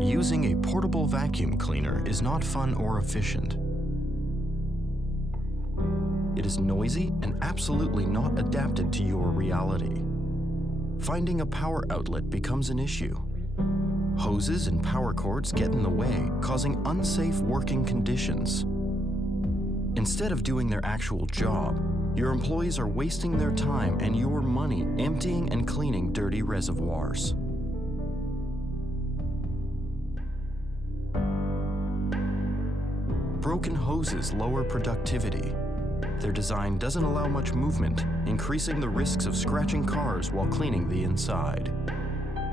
Using a portable vacuum cleaner is not fun or efficient. It is noisy and absolutely not adapted to your reality. Finding a power outlet becomes an issue. Hoses and power cords get in the way, causing unsafe working conditions. Instead of doing their actual job, your employees are wasting their time and your money emptying and cleaning dirty reservoirs. Broken hoses lower productivity. Their design doesn't allow much movement, increasing the risks of scratching cars while cleaning the inside.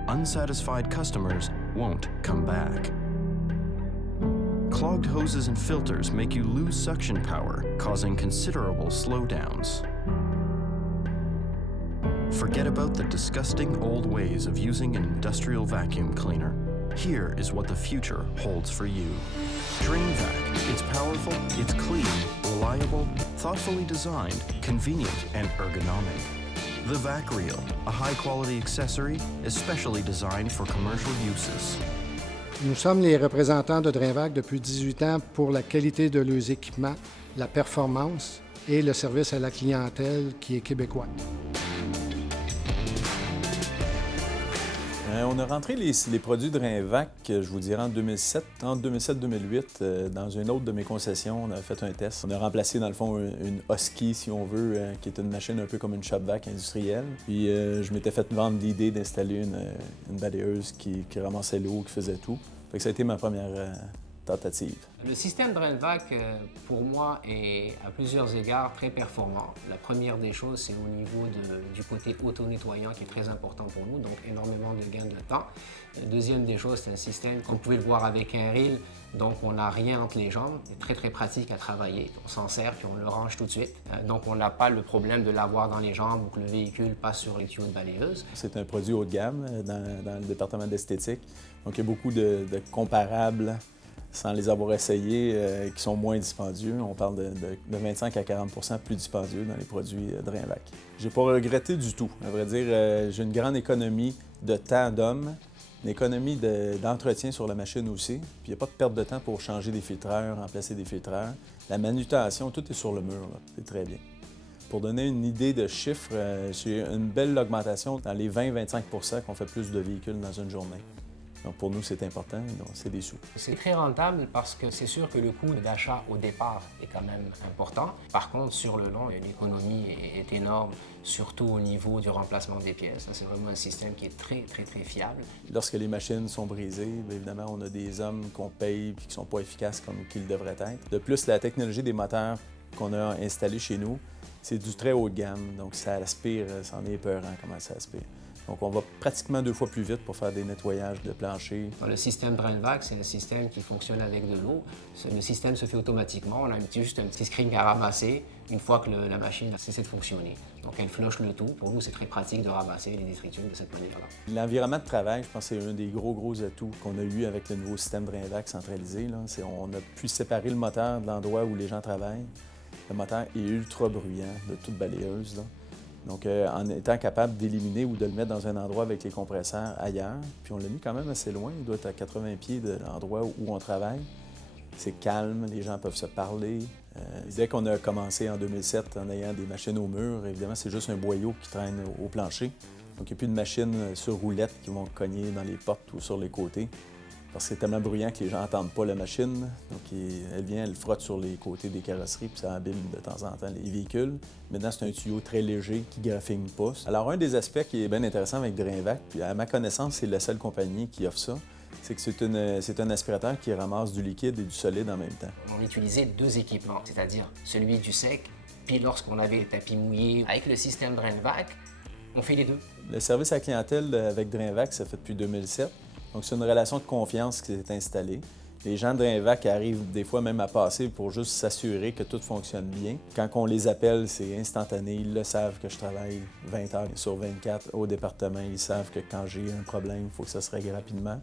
Unsatisfied customers won't come back. Clogged hoses and filters make you lose suction power, causing considerable slowdowns. Forget about the disgusting old ways of using an industrial vacuum cleaner. Here is what the future holds for you. DrainVac. It's powerful, it's clean, reliable, thoughtfully designed, convenient, and ergonomic. The Vac Reel, a high-quality accessory especially designed for commercial uses. Nous sommes les représentants de DrainVac depuis 18 ans pour la qualité de leurs équipements, la performance et le service à la clientèle qui est québécois. On a rentré les produits DrainVac, je vous dirais, en 2007, entre 2007-2008, dans une autre de mes concessions. On a fait un test. On a remplacé, dans le fond, une Husky, si on veut, qui est une machine un peu comme une shop-vac industrielle. Puis je m'étais fait vendre l'idée d'installer une balayeuse qui ramassait l'eau, qui faisait tout. Fait que ça a été ma première tentative. Le système DrainVac, pour moi, est à plusieurs égards très performant. La première des choses, c'est au niveau du côté auto-nettoyant qui est très important pour nous, donc énormément de gains de temps. La deuxième des choses, c'est un système, comme vous pouvez le voir avec un reel, donc on n'a rien entre les jambes, c'est très très pratique à travailler. On s'en sert puis on le range tout de suite. Donc on n'a pas le problème de l'avoir dans les jambes ou que le véhicule passe sur les tuyaux de balayeuse. C'est un produit haut de gamme dans le département d'esthétique, donc il y a beaucoup de comparables sans les avoir essayés, qui sont moins dispendieux. On parle de 25 à 40 % plus dispendieux dans les produits DrainVac. J'ai pas regretté du tout. À vrai dire, j'ai une grande économie de temps d'homme, une économie d'entretien sur la machine aussi. Puis il n'y a pas de perte de temps pour changer des filtreurs, remplacer des filtreurs. La manutention, tout est sur le mur, là. C'est très bien. Pour donner une idée de chiffres, j'ai une belle augmentation dans les 20-25 % qu'on fait plus de véhicules dans une journée. Donc pour nous, c'est important, donc c'est des sous. C'est très rentable parce que c'est sûr que le coût d'achat au départ est quand même important. Par contre, sur le long, l'économie est énorme, surtout au niveau du remplacement des pièces. C'est vraiment un système qui est très, très, très fiable. Lorsque les machines sont brisées, bien évidemment, on a des hommes qu'on paye et qui ne sont pas efficaces comme qu'ils devraient être. De plus, la technologie des moteurs qu'on a installés chez nous, c'est du très haut de gamme, donc ça aspire, c'en est épeurant comment ça aspire. Donc, on va pratiquement 2 fois plus vite pour faire des nettoyages de plancher. Le système DrainVac, c'est un système qui fonctionne avec de l'eau. Le système se fait automatiquement. On a juste un petit screen à ramasser une fois que la machine a cessé de fonctionner. Donc, elle flush le tout. Pour nous, c'est très pratique de ramasser les détritus de cette manière-là. L'environnement de travail, je pense que c'est un des gros atouts qu'on a eu avec le nouveau système DrainVac centralisé. On a pu séparer le moteur de l'endroit où les gens travaillent. Le moteur est ultra bruyant de toute balayeuse, là. Donc, en étant capable d'éliminer ou de le mettre dans un endroit avec les compresseurs ailleurs, puis on l'a mis quand même assez loin, il doit être à 80 pieds de l'endroit où on travaille. C'est calme, les gens peuvent se parler. Dès qu'on a commencé en 2007 en ayant des machines au mur, évidemment, c'est juste un boyau qui traîne au plancher. Donc, il n'y a plus de machines sur roulettes qui vont cogner dans les portes ou sur les côtés. Parce que c'est tellement bruyant que les gens n'entendent pas la machine. Donc, elle vient, elle frotte sur les côtés des carrosseries, puis ça abîme de temps en temps les véhicules. Maintenant, c'est un tuyau très léger qui ne graffine pas. Alors, un des aspects qui est bien intéressant avec DrainVac, puis à ma connaissance, c'est la seule compagnie qui offre ça, c'est que c'est un aspirateur qui ramasse du liquide et du solide en même temps. On utilisait 2 équipements, c'est-à-dire celui du sec, puis lorsqu'on avait les tapis mouillés. Avec le système DrainVac, on fait les deux. Le service à la clientèle avec DrainVac, ça fait depuis 2007. Donc, c'est une relation de confiance qui s'est installée. Les gens de DrainVac arrivent des fois même à passer pour juste s'assurer que tout fonctionne bien. Quand on les appelle, c'est instantané. Ils le savent que je travaille 20 heures sur 24 au département. Ils savent que quand j'ai un problème, il faut que ça se règle rapidement.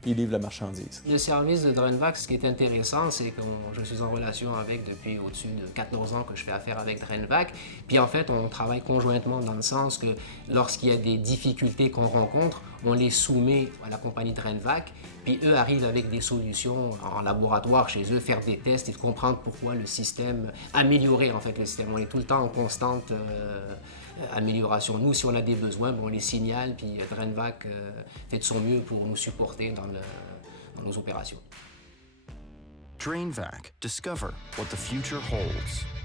Puis ils livrent la marchandise. Le service de DrainVac, ce qui est intéressant, c'est que je suis en relation avec depuis au-dessus de 14 ans que je fais affaire avec DrainVac. Puis en fait, on travaille conjointement dans le sens que lorsqu'il y a des difficultés qu'on rencontre, on les soumet à la compagnie DrainVac. Puis eux arrivent avec des solutions en laboratoire chez eux, faire des tests et de comprendre pourquoi le système, améliorer en fait le système. On est tout le temps en constante amélioration. Nous, si on a des besoins, on les signale, puis Drenvac fait de son mieux pour nous supporter dans nos opérations. DrainVac. Discover what the future holds.